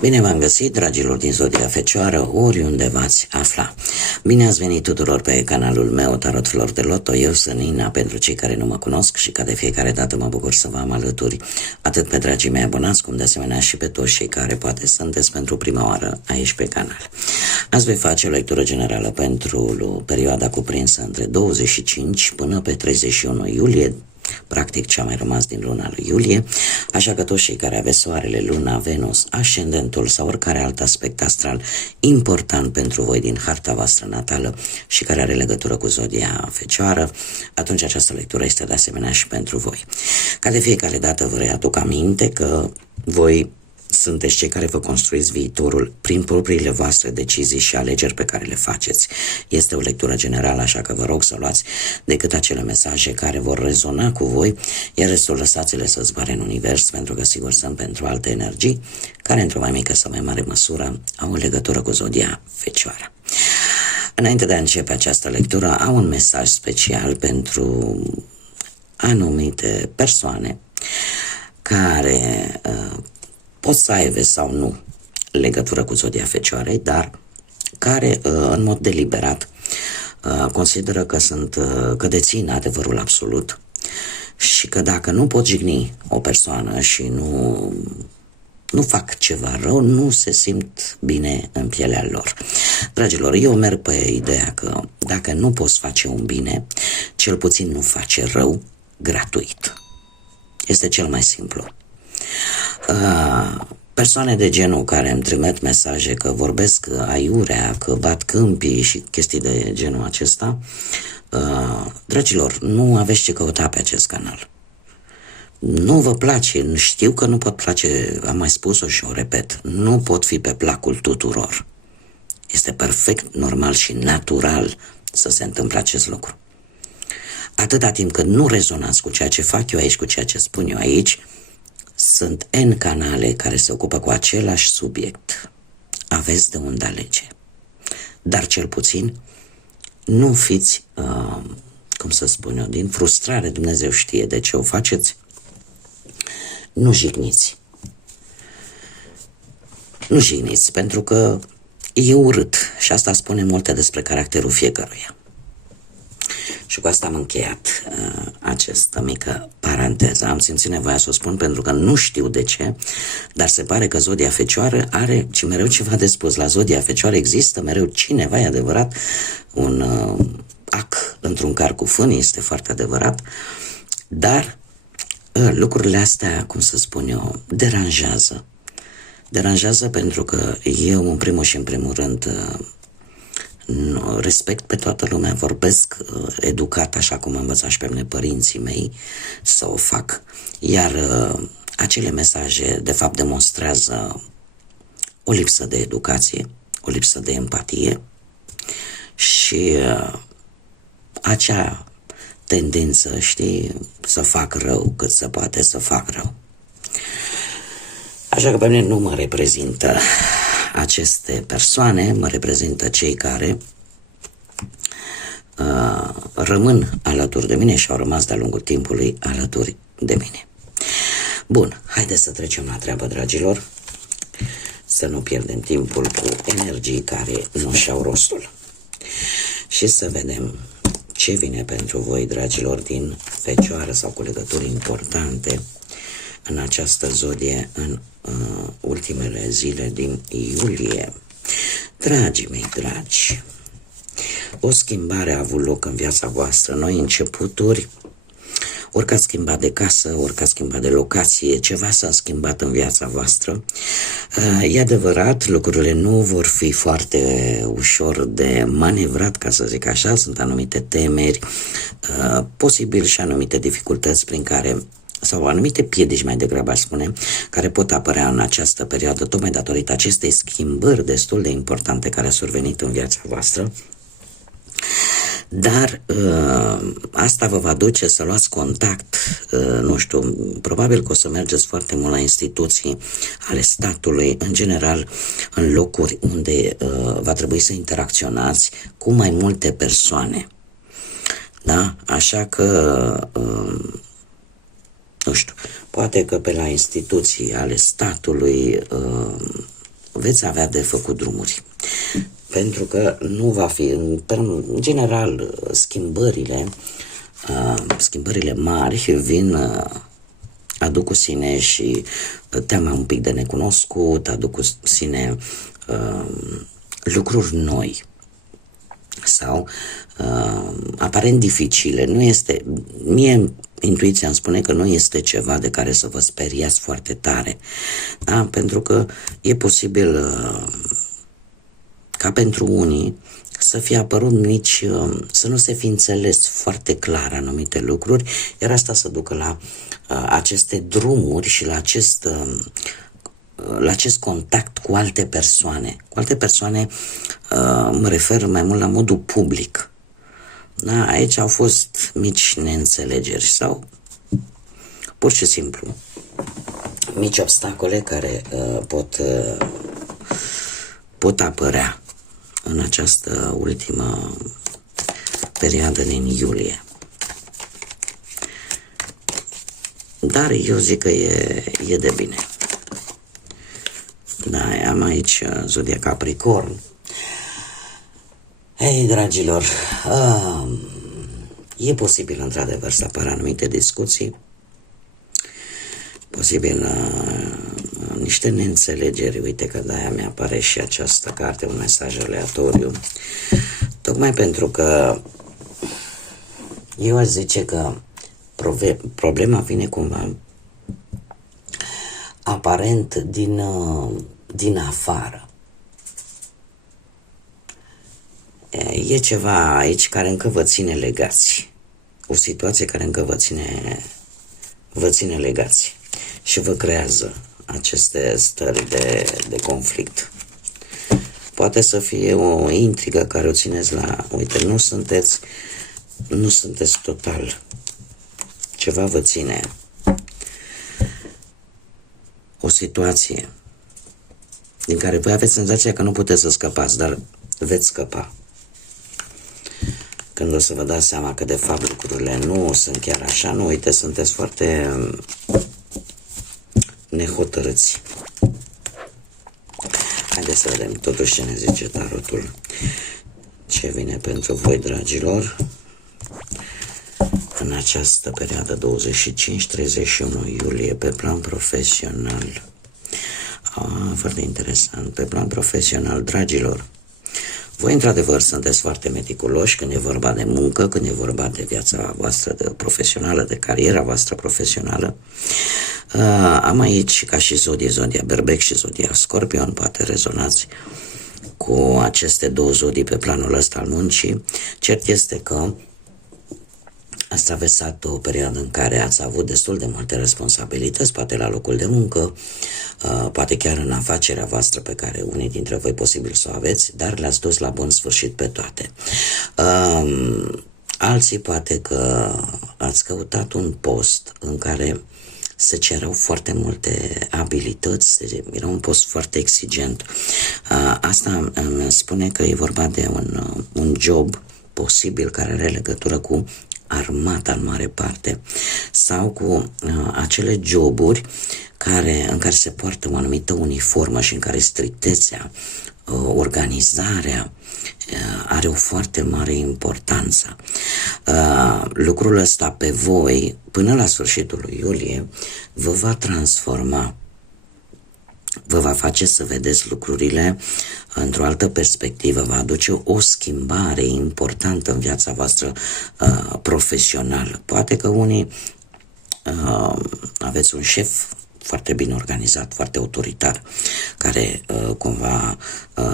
Bine v-am găsit, dragilor din Zodia Fecioară, oriunde v-ați afla. Bine ați venit tuturor pe canalul meu Tarot Flor de Loto. Eu sunt Nina, pentru cei care nu mă cunosc, și ca de fiecare dată mă bucur să vă am alături atât pe dragii mei abonați, cum de asemenea și pe toți cei care poate sunteți pentru prima oară aici pe canal. Azi voi face o lectură generală pentru perioada cuprinsă între 25 până pe 31 iulie, practic ce a mai rămas din luna lui iulie, așa că toți cei care aveți soarele, luna, Venus, ascendentul sau oricare alt aspect astral important pentru voi din harta voastră natală și care are legătură cu Zodia Fecioară, atunci această lectură este de asemenea și pentru voi. Ca de fiecare dată vă readuc aminte că voi sunteți cei care vă construiți viitorul prin propriile voastre decizii și alegeri pe care le faceți. Este o lectură generală, așa că vă rog să luați decât acele mesaje care vor rezona cu voi, iar restul lăsați-le să zboare în univers, pentru că sigur sunt pentru alte energii care într-o mai mică sau mai mare măsură au o legătură cu Zodia Fecioară. Înainte de a începe această lectură, am un mesaj special pentru anumite persoane care pot să aibă sau nu legătură cu Zodia Fecioarei, dar care în mod deliberat consideră că dețin adevărul absolut și că dacă nu pot jigni o persoană și nu fac ceva rău, nu se simt bine în pielea lor. Dragilor, eu merg pe ideea că dacă nu poți face un bine, cel puțin nu face rău gratuit. Este cel mai simplu. Persoane de genul care îmi trimit mesaje că vorbesc aiurea, că bat câmpii și chestii de genul acesta, dragilor, nu aveți ce căuta pe acest canal. Nu vă place, știu că nu pot place, am mai spus-o și o repet, nu pot fi pe placul tuturor. Este perfect normal și natural să se întâmple acest lucru. Atâta timp cât nu rezonați cu ceea ce fac eu aici, cu ceea ce spun eu aici, sunt N canale care se ocupă cu același subiect. Aveți de unde alege. Dar cel puțin nu fiți, cum să spun eu, din frustrare, Dumnezeu știe de ce o faceți, nu jigniți. Nu jigniți, pentru că e urât și asta spune multe despre caracterul fiecăruia. Și cu asta am încheiat această mică paranteză. Am simțit nevoia să o spun pentru că nu știu de ce, dar se pare că Zodia Fecioară are mereu ceva de spus. La Zodia Fecioară există mereu cineva, e adevărat, un ac într-un car cu fân, este foarte adevărat, dar lucrurile astea, cum să spun eu, deranjează. Deranjează pentru că eu, în primul și în primul rând, respect pe toată lumea, vorbesc educat, așa cum am învățat și pe mine părinții mei să o fac, iar acele mesaje de fapt demonstrează o lipsă de educație, o lipsă de empatie și acea tendință, știi, să fac rău cât se poate să fac rău. Așa că pe mine nu mă reprezintă aceste persoane, mă reprezintă cei care rămân alături de mine și au rămas de-a lungul timpului alături de mine. Bun, haideți să trecem la treabă, dragilor, să nu pierdem timpul cu energii care nu și-au rostul. Și să vedem ce vine pentru voi, dragilor, din Fecioară sau cu legături importante în această zodie în ultimele zile din iulie. Dragii mei dragi, o schimbare a avut loc în viața voastră, noi începuturi, orică ați schimbat de casă, orică ați schimbat de locație, ceva s-a schimbat în viața voastră. E adevărat, lucrurile nu vor fi foarte ușor de manevrat, ca să zic așa, sunt anumite temeri, posibil și anumite dificultăți prin care, sau anumite piedici mai degrabă aș spune, care pot apărea în această perioadă, tocmai datorită acestei schimbări destul de importante care au survenit în viața voastră. Dar asta vă va duce să luați contact, nu știu, probabil că o să mergeți foarte mult la instituții ale statului, în general în locuri unde va trebui să interacționați cu mai multe persoane. Da? Așa că nu știu, poate că pe la instituții ale statului veți avea de făcut drumuri. Pentru că nu va fi, în general, schimbările mari vin, aduc cu sine și teama un pic de necunoscut, aduc cu sine lucruri noi sau aparent dificile. Nu este, mie intuiția îmi spune că nu este ceva de care să vă speriați foarte tare, da? Pentru că e posibil ca pentru unii să fie apărut mici, să nu se fi înțeles foarte clar anumite lucruri, iar asta să ducă la aceste drumuri și la acest contact cu alte persoane. Cu alte persoane mă refer mai mult la modul public. Da? Aici au fost mici neînțelegeri sau pur și simplu mici obstacole care pot apărea în această ultimă perioadă din iulie. Dar eu zic că e de bine. Da, am aici zodia Capricorn. Ei, dragilor, e posibil într-adevăr să apară anumite discuții, posibil niște neînțelegeri. Uite că de-aia mi-apare și această carte, un mesaj aleatoriu, tocmai pentru că eu aș zice că problema vine cumva aparent din afară. E ceva aici care încă vă ține legați, o situație care încă vă ține legați și vă creează aceste stări de conflict. Poate să fie o intrigă care o țineți la, uite, nu sunteți total, ceva vă ține, o situație din care voi aveți senzația că nu puteți să scăpați, dar veți scăpa. Când o să vă dați seama că de fapt lucrurile nu sunt chiar așa, nu, uite, sunteți foarte nehotărâți. Haideți să vedem totuși ce ne zice tarotul. Ce vine pentru voi, dragilor, în această perioadă 25-31 iulie pe plan profesional. Foarte interesant. Pe plan profesional, dragilor, voi într-adevăr sunteți foarte meticuloși când e vorba de muncă, când e vorba de viața voastră profesională, de cariera voastră profesională. Am aici ca și zodia Berbec și zodia Scorpion, poate rezonați cu aceste două zodii pe planul ăsta al muncii. Cert este că ați traversat o perioadă în care ați avut destul de multe responsabilități, poate la locul de muncă, poate chiar în afacerea voastră pe care unii dintre voi posibil să o aveți, dar le-ați dus la bun sfârșit pe toate. Alții poate că ați căutat un post în care se cereau foarte multe abilități, era un post foarte exigent. Asta îmi spune că e vorba de un job posibil care are legătură cu armata în mare parte sau cu acele joburi în care se poartă o anumită uniformă și în care strictețea, organizarea are o foarte mare importanță. Lucrul ăsta pe voi, până la sfârșitul lui iulie, vă va transforma, vă va face să vedeți lucrurile într-o altă perspectivă, va aduce o schimbare importantă în viața voastră profesională. Poate că unii aveți un șef foarte bine organizat, foarte autoritar, care cumva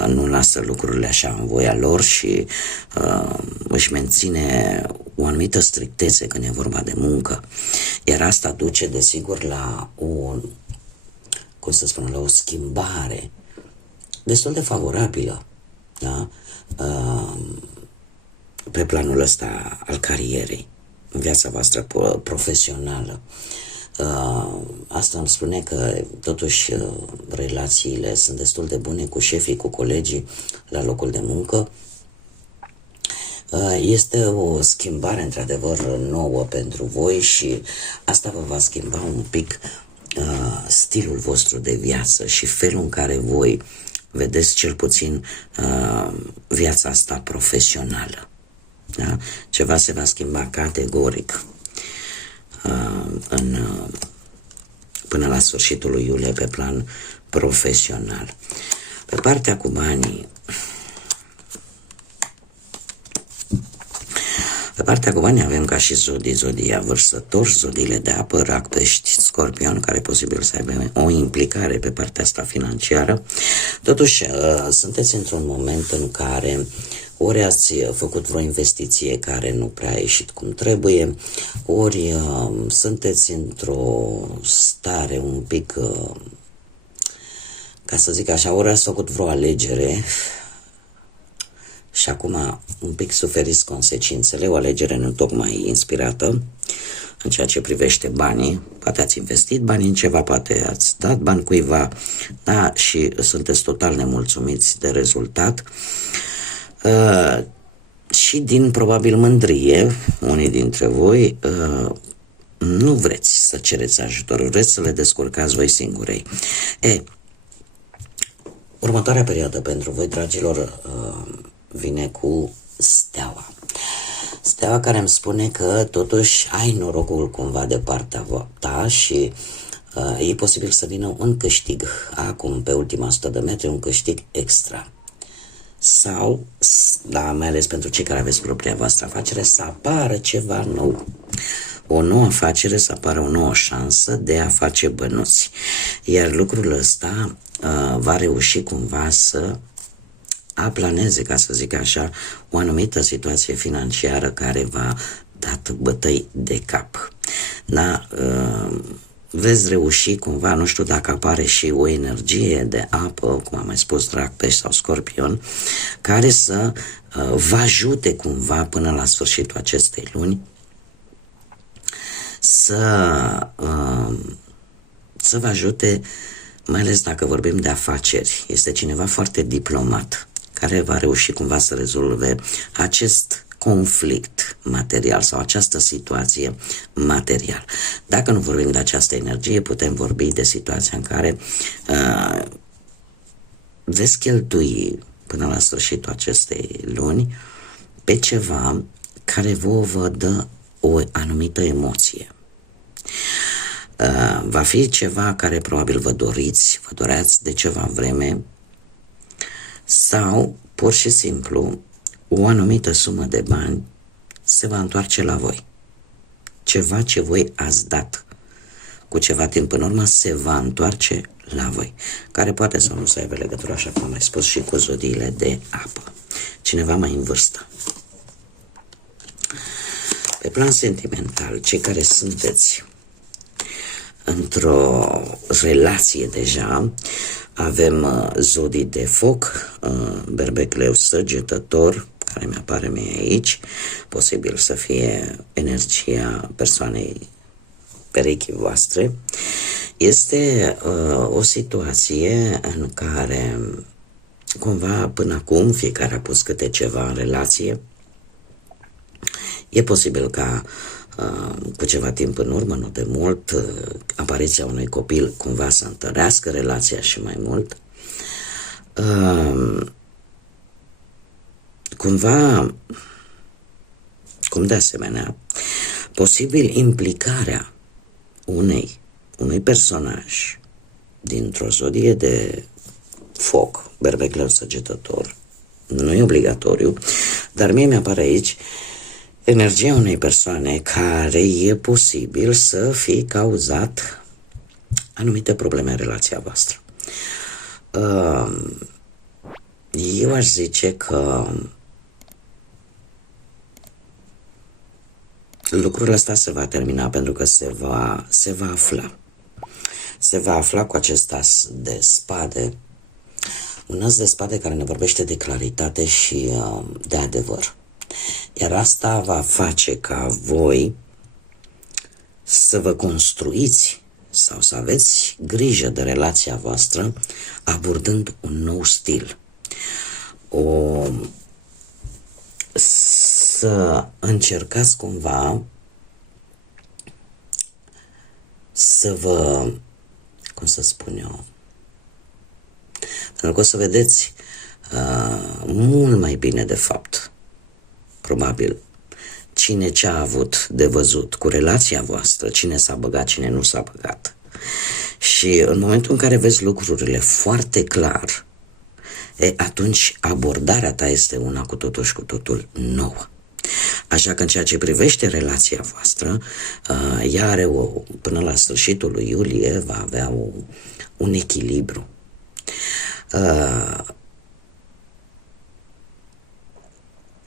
nu lasă lucrurile așa în voia lor și își menține o anumită strictețe când e vorba de muncă. Iar asta duce, desigur, la la o schimbare destul de favorabilă, da? Pe planul ăsta al carierei, în viața voastră profesională. Asta îmi spune că totuși relațiile sunt destul de bune cu șefii, cu colegii la locul de muncă. Este o schimbare într-adevăr nouă pentru voi și asta vă va schimba un pic stilul vostru de viață și felul în care voi vedeți cel puțin viața asta profesională. Da? Ceva se va schimba categoric până la sfârșitul lui iulie pe plan profesional. Pe partea cu banii, avem ca și zodia Vărsător, zodiile de apă, Rac, Pești, Scorpion, care posibil să aibă o implicare pe partea asta financiară. Totuși, sunteți într-un moment în care ori ați făcut vreo investiție care nu prea a ieșit cum trebuie, ori sunteți într-o stare un pic, ca să zic așa, ori ați făcut vreo alegere și acum un pic suferiți consecințele, o alegere nu tocmai inspirată în ceea ce privește banii. Poate ați investit bani în ceva, poate ați dat bani cuiva, da, și sunteți total nemulțumiți de rezultat. Și din probabil mândrie, unii dintre voi nu vreți să cereți ajutor, vreți să le descurcați voi singurei. Următoarea perioadă pentru voi, dragilor, vine cu steaua. Steaua care îmi spune că totuși ai norocul cumva de partea ta și e posibil să vină un câștig acum pe ultima 100 de metri, un câștig extra. Sau, da, mai ales pentru cei care aveți propria voastră afacere, să apară ceva nou. O nouă afacere, să apară o nouă șansă de a face bănuți. Iar lucrul ăsta va reuși cumva să aplaneze, ca să zic așa, o anumită situație financiară care v-a dat bătăi de cap. Da, veți reuși cumva, nu știu dacă apare și o energie de apă, cum am mai spus, Rac, Pești sau Scorpion, care să vă ajute cumva până la sfârșitul acestei luni să vă ajute, mai ales dacă vorbim de afaceri. Este cineva foarte diplomat care va reuși cumva să rezolve acest conflict material sau această situație material. Dacă nu vorbim de această energie, putem vorbi de situația în care veți cheltui până la sfârșitul acestei luni pe ceva care vă dă o anumită emoție. Va fi ceva care probabil vă doreați de ceva vreme, sau pur și simplu o anumită sumă de bani se va întoarce la voi. Ceva ce voi ați dat cu ceva timp în urmă se va întoarce la voi, care poate sau nu să aibă legătură, așa cum am mai spus, și cu zodiile de apă. Cineva mai în vârstă. Pe plan sentimental, cei care sunteți într-o relație deja, avem zodii de foc, berbec, leu, săgetător, care mi-apare mie aici, posibil să fie energia persoanei perechii voastre. Este o situație în care cumva până acum fiecare a pus câte ceva în relație. E posibil ca cu ceva timp în urmă, nu de mult, apariția unui copil cumva să întărească relația și mai mult. Cumva, cum de asemenea, posibil implicarea unui personaj dintr-o zodie de foc, berbec, leu, săgetător, nu e obligatoriu, dar mie mi-apare aici energia unei persoane care e posibil să fie cauzat anumite probleme în relația voastră. Eu aș zice că lucrul ăsta se va termina pentru că se va afla. Se va afla cu acest as de spade, un as de spade care ne vorbește de claritate și de adevăr. Iar asta va face ca voi să vă construiți sau să aveți grijă de relația voastră abordând un nou stil. Să încercați cumva să vă, cum să spun eu, Pentru că o să vedeți mult mai bine, de fapt, probabil, cine ce a avut de văzut cu relația voastră, cine s-a băgat, cine nu s-a băgat. Și în momentul în care vezi lucrurile foarte clar, atunci abordarea ta este una cu totul și cu totul nouă. Așa că în ceea ce privește relația voastră, ea are până la sfârșitul lui iulie va avea un echilibru.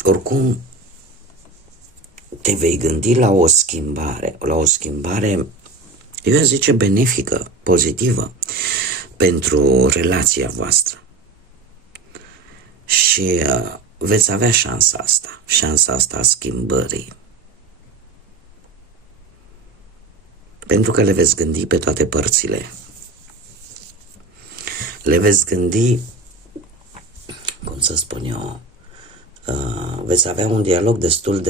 Oricum, te vei gândi la o schimbare, eu aș zice benefică, pozitivă, pentru relația voastră. Și veți avea șansa asta a schimbării. Pentru că le veți gândi pe toate părțile. Le veți gândi, cum să spun eu, veți avea un dialog destul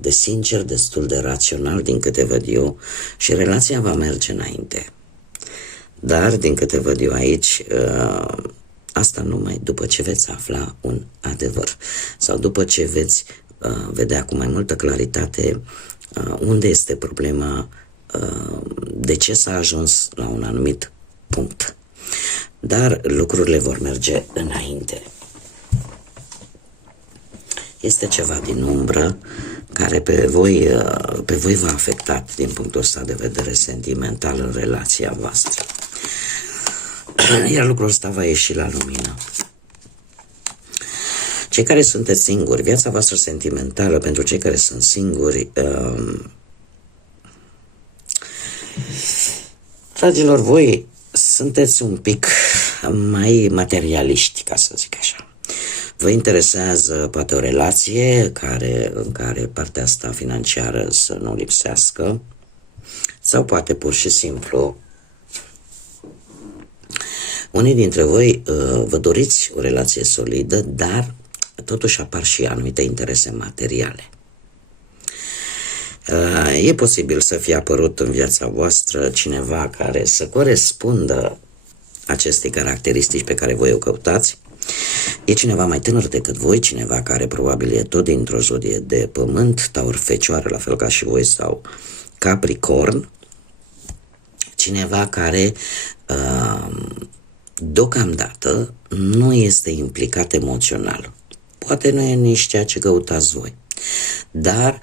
de sincer, destul de rațional, din câte văd eu, și relația va merge înainte. Dar, din câte văd eu aici, asta numai după ce veți afla un adevăr sau după ce veți vedea cu mai multă claritate unde este problema, de ce s-a ajuns la un anumit punct. Dar lucrurile vor merge înainte. Este ceva din umbră care pe voi v-a afectat din punctul ăsta de vedere sentimental în relația voastră. Iar lucrul ăsta va ieși la lumină. Cei care sunteți singuri, viața voastră sentimentală, pentru cei care sunt singuri, dragilor, voi sunteți un pic mai materialiști, ca să zic așa. Vă interesează poate o relație în care partea asta financiară să nu lipsească, sau poate pur și simplu unii dintre voi vă doriți o relație solidă, dar totuși apar și anumite interese materiale. E posibil să fie apărut în viața voastră cineva care să corespundă acestei caracteristici pe care voi o căutați. E cineva mai tânăr decât voi, cineva care probabil e tot dintr-o zodie de pământ, Taur, Fecioară, la fel ca și voi, sau Capricorn, cineva care deocamdată nu este implicat emoțional. Poate nu e nici ceea ce căutați voi, dar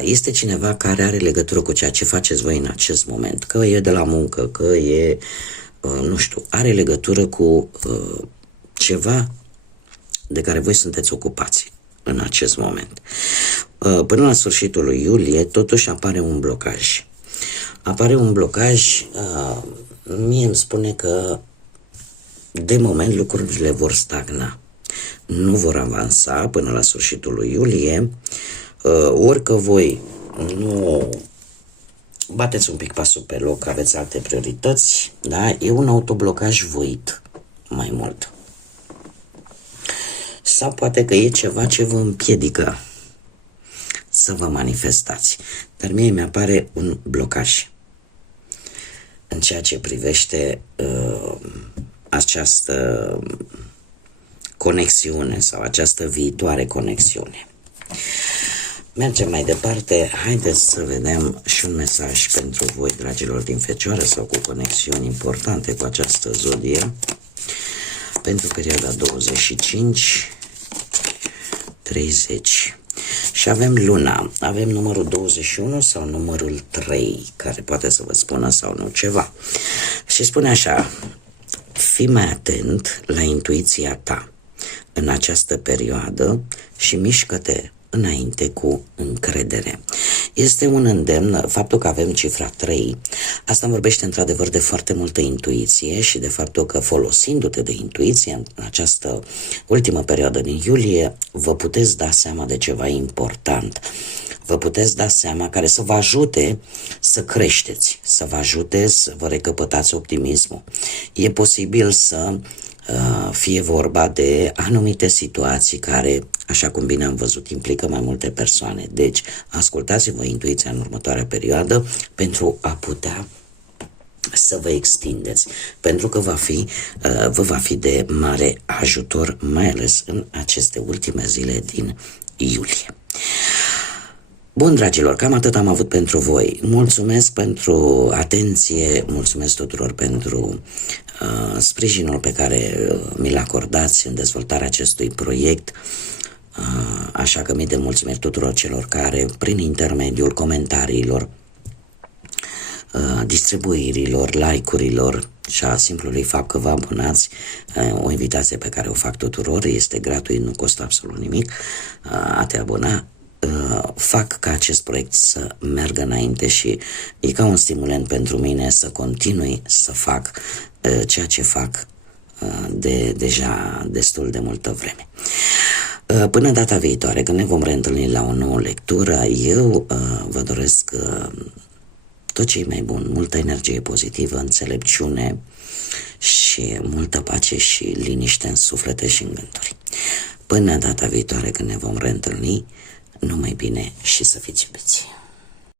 este cineva care are legătură cu ceea ce faceți voi în acest moment, că e de la muncă, că e, nu știu, are legătură cu ceva de care voi sunteți ocupați în acest moment. Până la sfârșitul lui iulie, totuși apare un blocaj. Mie îmi spune că de moment lucrurile vor stagna. Nu vor avansa până la sfârșitul lui iulie, ori că voi nu bateți un pic pasul pe loc, aveți alte priorități, da? E un autoblocaj voit mai mult. Sau poate că e ceva ce vă împiedică să vă manifestați. Dar mie mi-apare un blocaj în ceea ce privește această conexiune sau această viitoare conexiune. Mergem mai departe. Haideți să vedem și un mesaj pentru voi, dragilor din Fecioară, sau cu conexiuni importante cu această zodie pentru perioada 25-30. Și avem luna, avem numărul 21 sau numărul 3, care poate să vă spună sau nu ceva. Și spune așa: fii mai atent la intuiția ta în această perioadă și mișcă-te înainte cu încredere. Este un îndemn, faptul că avem cifra 3, asta vorbește într-adevăr de foarte multă intuiție și de faptul că folosindu-te de intuiție în această ultimă perioadă din iulie, vă puteți da seama de ceva important. Vă puteți da seama, care să vă ajute să creșteți, să vă ajute să vă recăpătați optimismul. E posibil să fie vorba de anumite situații care, așa cum bine am văzut, implică mai multe persoane. Deci, ascultați-vă intuiția în următoarea perioadă pentru a putea să vă extindeți, pentru că vă va fi de mare ajutor, mai ales în aceste ultime zile din iulie. Bun, dragilor, cam atât am avut pentru voi. Mulțumesc pentru atenție, mulțumesc tuturor pentru sprijinul pe care mi-l acordați în dezvoltarea acestui proiect. Așa că mii de mulțumiri tuturor celor care, prin intermediul comentariilor, distribuirilor, like-urilor și a simplului fapt că vă abonați, o invitație pe care o fac tuturor, este gratuit, nu costă absolut nimic, a te abona, fac ca acest proiect să meargă înainte și e ca un stimulent pentru mine să continui să fac ceea ce fac de deja destul de multă vreme. Până data viitoare, când ne vom reîntâlni la o nouă lectură, eu vă doresc tot ce e mai bun, multă energie pozitivă, înțelepciune și multă pace și liniște în suflete și în gânduri. Până data viitoare, când ne vom reîntâlni, numai bine și să fiți iubiți!